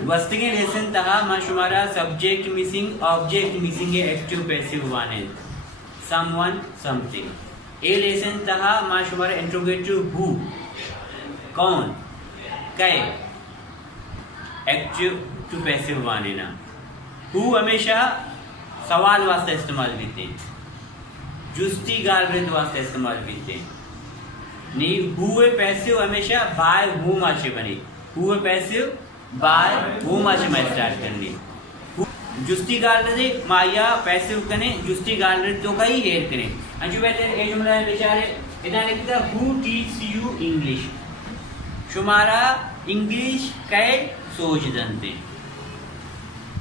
वस्तुगे lesson तहा माशुमारा subject missing object missing active passive वाने समवन समथिंग ए लेसन तहा माशुमारा इंट्रोगेटिव हु कौन कै एक्टिव टू पैसिव वाने ना हु हमेशा सवाल वास्ते इस्तेमाल बीते जुस्ती गालरेत वास्ते इस्तेमाल बीते नहीं हुए पैसिव हमेशा बाय हूम आचे बनी हुए पैसिव बाय हूम आचे में स्टार्ट करनी जुस्ती गालरेत माया पैसिव कने जुस्ती गालरेत तो कई हेर कने अंजू पहले ये जुमला है बेचारे इधर लिखता हु टीच यू इंग्लिश शुमारा इंग्लिश कै सोच दंते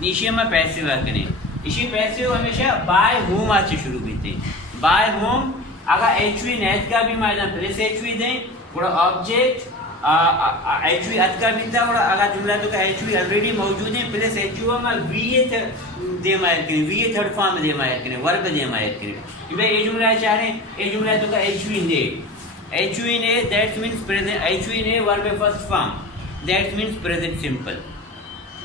नीचे में पैसिव कने इसी पैसिव हमेशा बाय होम आचे शुरू बीते बाय होम अगर एचवी नेट का भी मैदान प्लस एचवी दें थोड़ा ऑब्जेक्ट एचवी अद का भी था और अगर जुमला तो का एचवी ऑलरेडी मौजूद है प्लस एचवी में वीए दे मायर करें वीए थर्ड फॉर्म दे मायर करें वर्ब दे मायर करें ये जुमला चाह रहे हैं ये जुमला तो का एचवी ने दैट मींस प्रेजेंट एचवी ने verb first form that means present simple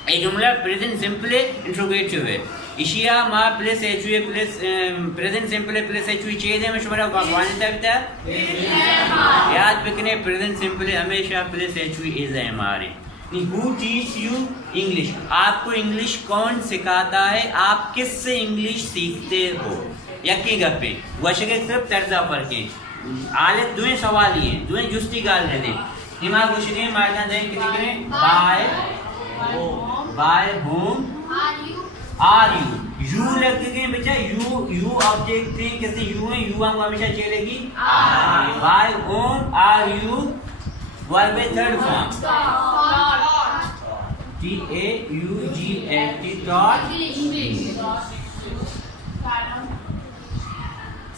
ये जुमला प्रेजेंट सिंपल इंट्रोगेटिव है इशिया मा plus HV plus present simple plus HV चाहिए में शुमारा वानिता बिता याद रखने प्रेजेंट सिंपल हमेशा प्लस एचवी इज है हमारे हु टीच यू इंग्लिश आपको इंग्लिश कौन सिखाता है आप किससे इंग्लिश सीखते हो यकी गप्पे वशके सिर्फ तर्जा पर के आले दुए सवाल ही हैं दुए जुस्ती गाल दे दे दिमाग वशके मारना दे कितने बाय होम आर यू लग गए बच्चा यू ऑब्जेक्ट थे कैसे यू है यू हमको हमेशा चलेगी by whom are you verb third form T A U G L T dot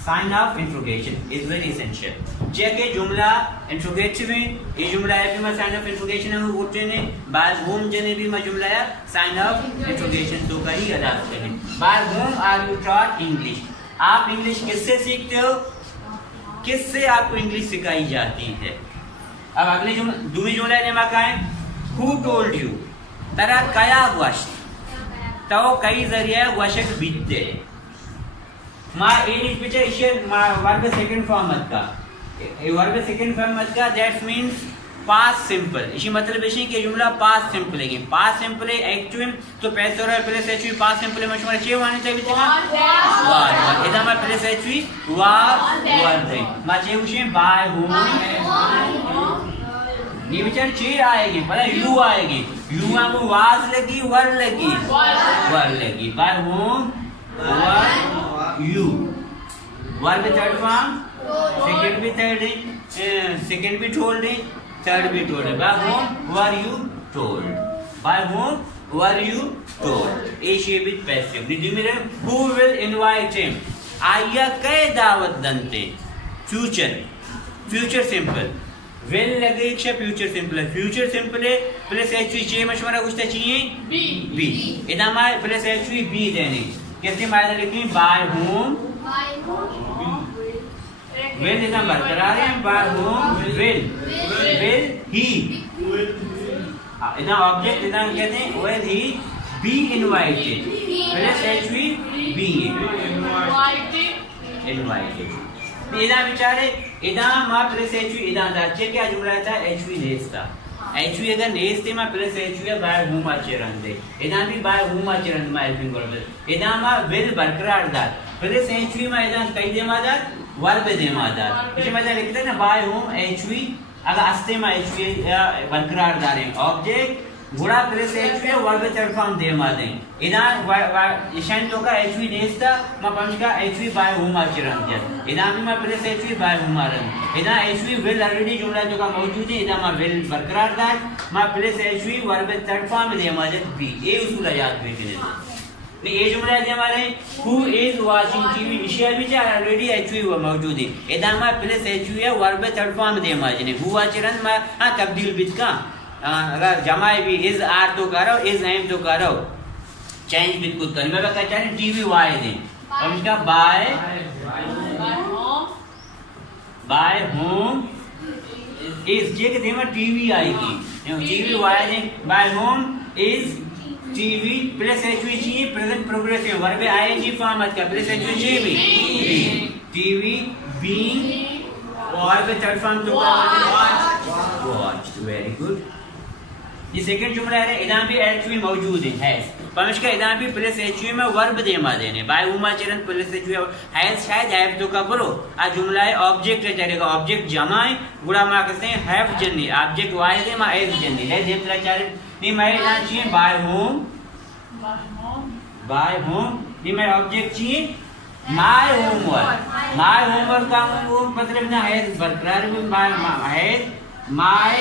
sign of interrogation is very essential check है जुमला इंट्रोगेटिव है ये जुमला है भी साइन ऑफ इंट्रोगेशन है वो ने बाय होम जने भी जुमला है साइन ऑफ इंट्रोगेशन तो कहीं अदा करें by whom are you taught English आप इंग्लिश किससे सीखते हो किससे आपको इंग्लिश सिखाई जाती है अब अगले जुमला दूसरी जुमला ने माका है हु टोल्ड यू तरा कया वश तो कई जरिए वशक बीतते मा एलिस पिचे इशे मा वर्ब सेकंड फॉर्म मत का ए वर्ब सेकंड फॉर्म मत का दैट मींस पास्ट सिंपल इसी मतलब इसी के जुमला पास्ट सिंपल है पास्ट सिंपल है एक्टिव तो पैसे और प्लस एचवी पास्ट सिंपल में शुमार छे वाने चाहिए बितना वार इधर में प्लस एचवी वार दे मा छे उसे बाय होम ये विचार छे आएगी पहले यू आएगी यू हमको वाज लगी वर लगी by whom were you verb third form second भी थर्ड है सेकंड भी टोल्ड है थर्ड भी टोल्ड है by whom were you told by whom were you told a shape is passive डिमिरे हु विल इनवाइट हिम आया कै दावत दंते फ्यूचर सिंपल विल लगे एक फ्यूचर सिंपल है फ्यूचर सिंपल है प्लस एचवी चाहिए मशवरा कुछ चाहिए बी इधर हमारे प्लस एचवी बी देने कैसे मायने लिखी बाय होम विल इधर बरकरार है बाय होम विल ही इधर ऑब्जेक्ट इधर कहते हैं will he be invited plus HV be invited इधर बेचारे इधर मां प्लस एचवी इधर अच्छे क्या जुमला था एचवी लेस था एचवी अगर नेस थे मा प्लस एचवी बाय होम आचरण दे इधर भी बाय होम आचरण में हेल्पिंग कर इधर मा विल बरकरार दा प्लस एचवी में इधर कई दे मादा वर्ब दे मादा इसे मतलब लिखते हैं ना बाय होम एचवी अगर अस्ते में एचवी बरकरार दा रहे ऑब्जेक्ट घोड़ा plus HV verb third form दे मादे इधर ईशान तो का एचवी नेस था मा पंच का एचवी बाय होम आचरण दिया इधर भी मा प्लस एचवी बाय होम आचरण इधर एचवी विल ऑलरेडी जुमला जो का मौजूद है इधर मा विल बरकरार दा मा plus HV verb third form दे मादे बी ये उसूल याद रखने नहीं ये जुमला है हमारे हु इज वाचिंग टीवी इशिया भी जा ऑलरेडी एचवी मौजूद है इधर मा प्लस एचवी है वर्ब थर्ड फॉर्म दे मादे हु आचरण मा हां तब्दील बित का अगर जमाए भी इज आर तो करो इज एम तो करो चेंज बिल्कुल कर मैं क्या चाह रही टीवी वाई दे और इसका बाय होम इस जे के देमा टीवी आएगी TV was by whom is TV plus HV present progressive verb ing form मत का प्लस HV TV being और पे थर्ड फॉर्म तो watched वेरी गुड। ये सेकंड जुमला है इधर भी HV मौजूद है पमिश का इधर भी प्लस HV में वर्ब दे मा देने बाय उमा चरण प्लस HV हैज शायद हैव तो का करो आ जुमला है ऑब्जेक्ट है चलेगा ऑब्जेक्ट जमा है गुड़ा मा कहते हैं हैव जन्नी ऑब्जेक्ट वाई दे मा एज जन्नी है जेम तरह चार नहीं मैं ना चाहिए बाय होम नहीं मैं ऑब्जेक्ट चाहिए माय होमवर्क का वो मतलब ना है बरकरार भी है माय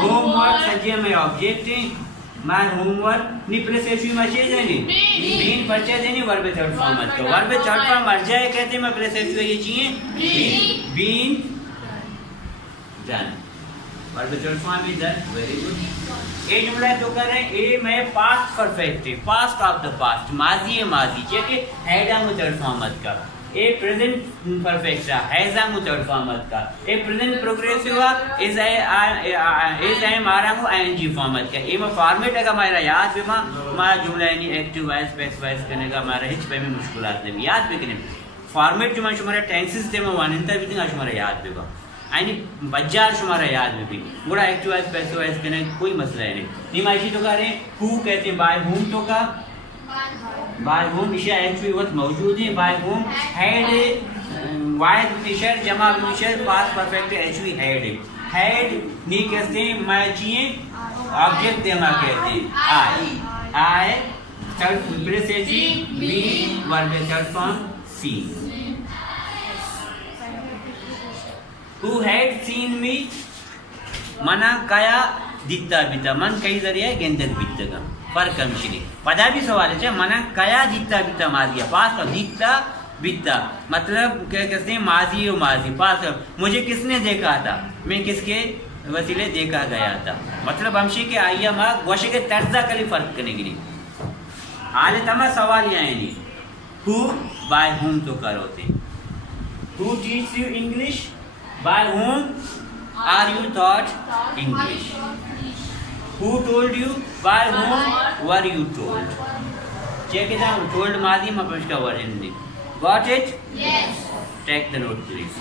होमवर्क सजिए में ऑब्जेक्ट है माय होमवर्क नहीं प्लस एचवी मैसेज है नहीं बीन परचेज है नहीं वर्ब थर्ड फॉर्म मत करो वर्ब थर्ड फॉर्म मर जाए कहते मैं प्लस एचवी ये चाहिए been done verb third form is done very good. ए जुमला तो कर रहे हैं ए में पास्ट परफेक्ट है पास्ट ऑफ द पास्ट माजी है माजी चेक हैडा मु थर्ड फॉर्म मत का ए प्रेजेंट परफेक्ट हैजा मु थर्ड फॉर्म मत का ए प्रेजेंट प्रोग्रेसिव इज आई मारा मु आईएनजी फॉर्म मत का ए में फॉर्मेट है मेरा याद भी मा जुमला यानी एक्टिव वॉइस पैसिव वॉइस करने का हमारा हिच पे में मुश्किलात है याद भी करने फॉर्मेट जो हमारा टेंसेस थे मैं वानिंता भी हमारा याद भी आणि बजार शुमारा याद में भी बड़ा एक्टिव वॉइस पैसिव वॉइस करने कोई मसला है नहीं माइशी तो कह रहे हु कहते हैं बाय होम तो का बाय होम इशा एक्चुअली वक्त मौजूद है बाय होम हैड वाइड मिशर जमा मिशर पास्ट परफेक्ट एक्चुअली हैड नहीं कहते हैं मैं चाहिए ऑब्जेक्ट देना कहते हैं आई थर्ड प्लस एजी बी वर्ब थर्ड फॉर्म सी Who had seen me मना कया दिखता बिता मन कई जरिए गेंदक बिता का पर कमशिनी पदा भी सवाल है मना कया दिखता बिता माजिया पास और दिखता बिता मतलब क्या कहते हैं माजी और माजी पास मुझे किसने देखा था मैं किसके वसीले देखा गया था मतलब हमशे के आइया माँ गोशे के तर्जा कली फर्क करने के लिए आले तमा सवाल यहाँ नहीं who by whom तो करो थे who teach you English by whom are you taught English? Who told you? By whom were you told? Check it out. Told मादी में का word in it. Got it? Yes. Take the note, please.